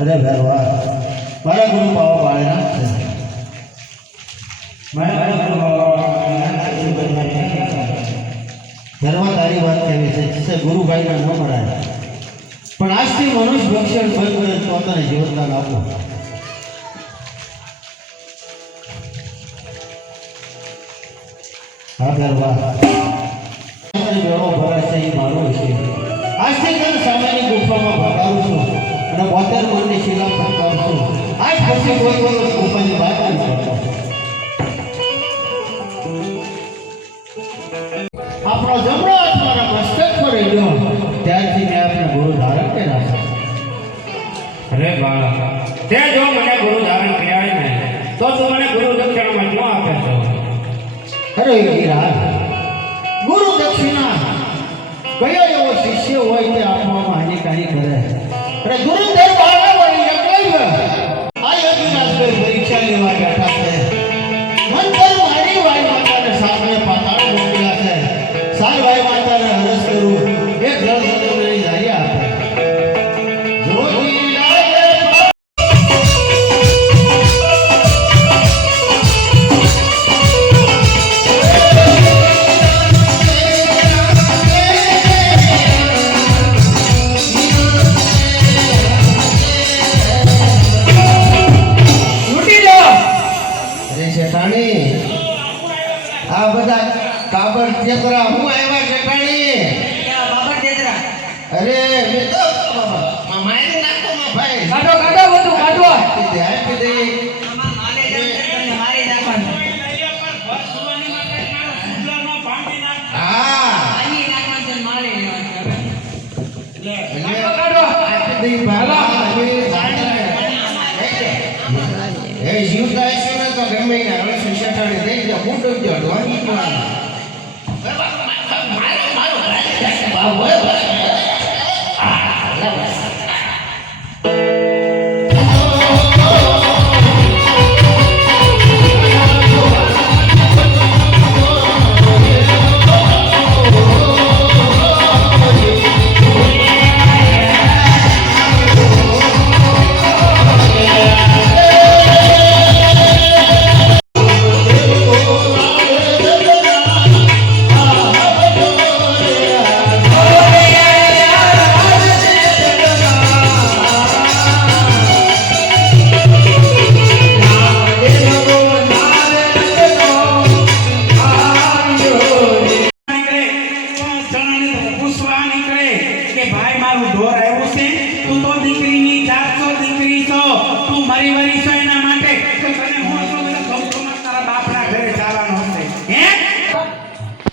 અરે ભેરવા મારા ગુરુ બાબા બાળેના ભેરવા તારી વાત કેવી છે ગુરુભાઈના ન મળાય પણ આજથી મનુષ્ય ભક્ષણ બંધ કરે તો તને જીવનદાન આપો. હા ભેરવા બેડો ભરાય છે એ મારો છે. આજથી તને સામાન્ય ગુફામાં ભગાવું છું અને 72 મણની શિલા ફટકાવું છું. આજ પછી કોઈ વર્ષ ગુફાની વાત નહીં કરતો. આપણો જમણો હાથ મારા મસ્તક પર રહ્યો ત્યારથી મેં આપણે ગુરુ ધારણ કર્યા છે. અરે બાળક, તે જો મને ગુરુ ધારણ કર્યા ને તો તું મને ગુરુ દક્ષિણામાં શું આપે છો? અરે વીરા, ગુરુ દક્ષિણા કયો એવો શિષ્ય હોય તે આપવામાં હાનિકારી કરે. અરે ગુરુદેવ બાળક વળી એકલવ્ય આ યજ્ઞાશ્રય પરીક્ષા લેવા બેઠા છે. મન પર મારી વાય માતાને સામે પાતાળ મોકલ્યા છે. સાલ વાય માતાને હરસ કરું એક જળ જગતની જારી આપે. આ બધા કાબર ચેતરા હું આવ્યા શેઠાણી? બાબર ચેતરા અરે મેં તો મારી નાખો માં ભાઈ. કાઢો કાઢો બધું કાઢો. આપી દે મારે મારી નાખવાનું. હા આની નાખવાનું છે મારે લેવાનું. કાઢો આપી દે બાબા. એ જીવતા હશે ને તો ગમે ને રણસી શેઠાણી દઈ દે. હું ડૂબજો ઢોંગી મારો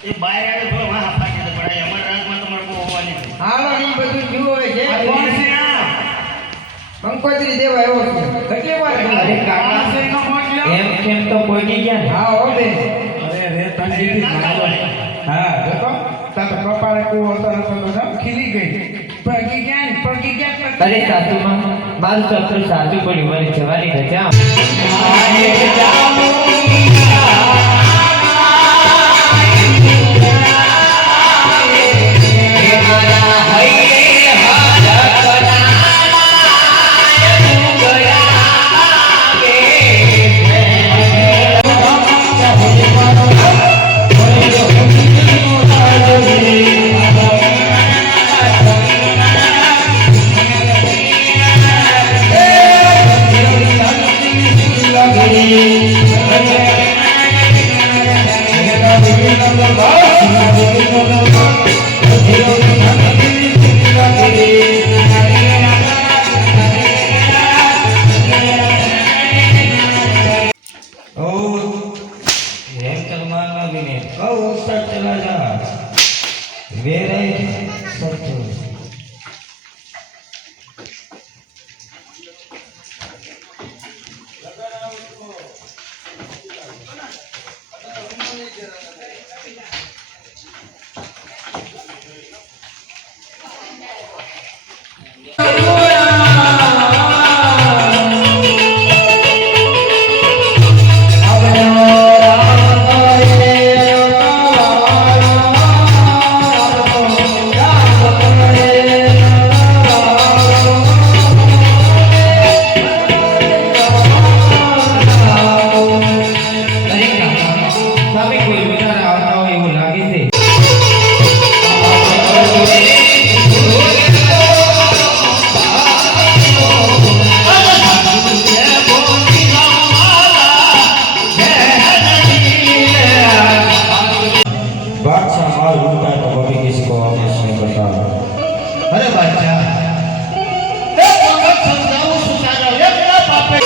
એ બહાર આવે થોડો વાહ ફાટી તો પડાય અમારા રાજમાં તમારે બહુ હોવાની છે હાલો ઈ બધું જુઓ હોય છે આ કોણ છે આ કંકોત્રી દેવા આવ્યો છે કેટલી વાર અરે કાકા છે એનો મોટલો એમ કેમ તો કોઈ ગયા હા હો બે અરે રે તંજી હા દેખો તાતો કપાળે કુવો હતો તો ખીલી ગઈ પગી ગયા અરે સાસુમાં મારું સસરું સાસુ પડ્યું મારે જવાની રજા અરે બાદશાહ એક વખત સમજાવું છું તારા એકલા પાપે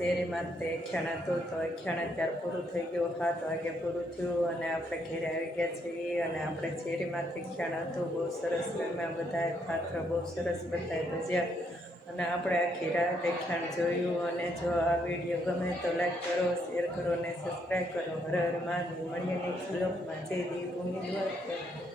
શેરીમાં તે ખ્યાણા હતું તો ખ્યાણા ત્યાર પૂરું થઈ ગયું 7 વાગે પૂરું થયું અને આપણે ઘરે આવી ગયા છીએ અને આપણે શેરીમાંથી ખ્યાણા હતું બહુ સરસ રમ્યા બધાએ પાત્ર બહુ સરસ બધાએ ભજ્યા અને આપણે આખી રાત એ ખ્યાણ જોયું અને જો આ વિડીયો ગમે તો લાઈક કરો શેર કરો અને સબસ્ક્રાઈબ કરો હર હર મહાદેવ મળીએ નેક્સ્ટ બ્લોગમાં જય દેવ ભૂમિ દ્વારકા